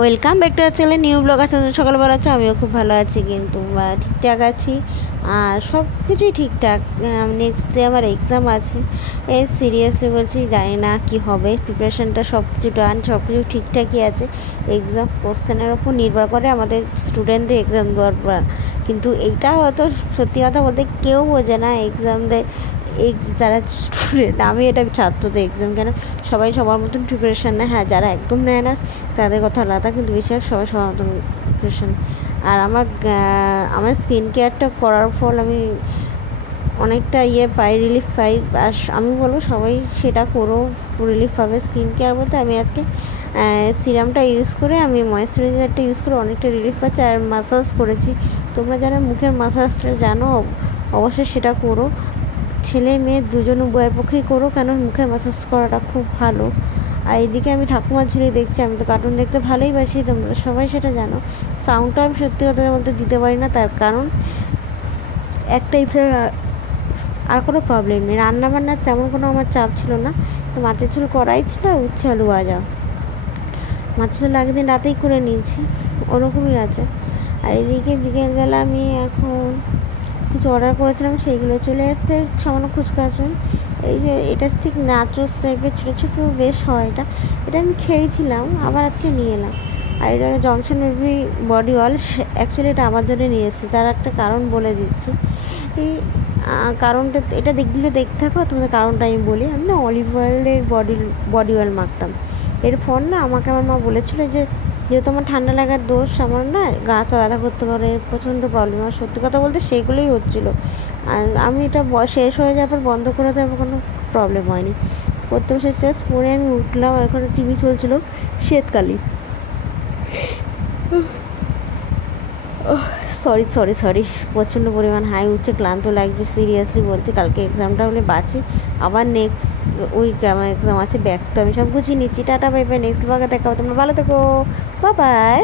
Welcome back to our channel new vlog. আছে সকালবেলা আছো, আমিও খুব ভালো আছি, কিন্তু ঠিকঠাক আছি আর সব কিছুই ঠিকঠাক। নেক্সট ডে আমার এক্সাম আছে। সিরিয়াসলি বলছি, জানি না কি হবে। প্রিপারেশানটা সব কিছু ডান, সব কিছু ঠিকঠাকই আছে। এক্সাম কোশ্চেনের ওপর নির্ভর করে আমাদের স্টুডেন্টদের এক্সাম দেওয়ার। কিন্তু এইটা হয়তো সত্যি কথা বলতে কেউ বোঝে না এক্সাম দেয় যারা স্টুডেন্ট। আমি এটা ছাত্রদের এক্সাম কেন, সবাই সবার মতন প্রিপারেশান নেয়। হ্যাঁ, যারা একদম নেয় না তাদের কথা আলাদা, কিন্তু বেশিরভাগ সবাই সবার মতন প্রিপারেশান। আর আমার স্কিন কেয়ারটা করার ফল আমি অনেকটা পাই, রিলিফ পাই। আর আমি বলবো সবাই সেটা করো, রিলিফ পাবে। স্কিন কেয়ার বলতে আমি আজকে সিরামটা ইউজ করে, আমি ময়েশ্চারাইজারটা ইউজ করে অনেকটা রিলিফ পাচ্ছি। আর মাসাজ করেছি। তোমরা যারা মুখের মাসাজটা জানো অবশ্যই সেটা করো। ছেলে মেয়ে দুজন উভয়ের পক্ষেই করো, কেন মুখের ম্যাসাজ করাটা খুব ভালো। আর এদিকে আমি ঠাকুমার ঝুলি দেখছি। আমি তো কার্টুন দেখতে ভালোই বাসি, তোমরা তো সবাই সেটা জানো। সাউন্ডটা আমি সত্যি কথা বলতে দিতে পারি না, তার কারণ একটাই আর কোনো প্রবলেম নেই। রান্নাবান্নার তেমন কোনো আমার চাপ ছিল না। মাছের ঝোল করাই ছিল আর উচ্ছে আলু ভাজা। মাছের ঝোল আগের দিন রাতেই করে নিয়েছি, ওরকমই আছে। আর এদিকে বিকেলবেলা আমি এখন কিছু অর্ডার করেছিলাম, সেইগুলো চলে এসেছে। সামান্য খুচকাচুন, এই যে এটা ঠিক নাচোস টাইপের ছোটো ছোটো বেশ হয়। এটা আমি খেয়েছিলাম, আবার আজকে নিয়ে এলাম। আর এটা junction baby body oil. Actually এটা আমার জন্য নিয়ে এসেছে, তার একটা কারণ বলে দিচ্ছি। এই কারণটা, এটা দেখলে দেখতে থাকো, তোমাদের কারণটা আমি বলি। আমি না অলিভ অয়েলের বডি অয়েল মাখতাম। এরপর না আমাকে আমার মা বলেছিল যে যেহেতু আমার ঠান্ডা লাগার দোষ, আমার না গা তো ব্যথা করতে পারে, প্রচণ্ড প্রবলেম। আর সত্যি কথা বলতে সেগুলোই হচ্ছিলো। আর আমি এটা শেষ হয়ে যাওয়ার পর বন্ধ করে দেওয়ার কোনো প্রবলেম হয়নি। প্রথম শেষ পরে আমি উঠলাম, আর ওখানে টিভি চলছিল শ্বেতকালী। সরি, প্রচণ্ড পরিমাণ হাই উঠছে, ক্লান্ত লাগছে। সিরিয়াসলি বলছি, কালকে এক্সামটা হলে বাঁচি। আবার নেক্সট উইক আমার এক্সাম আছে, ব্যাক তো আমি সব গুছিয়ে নিচ্ছি। টাটা, বাই বাই, নেক্সট ব্লগে দেখা হবে। তোমরা ভালো থেকো, বাই বাই।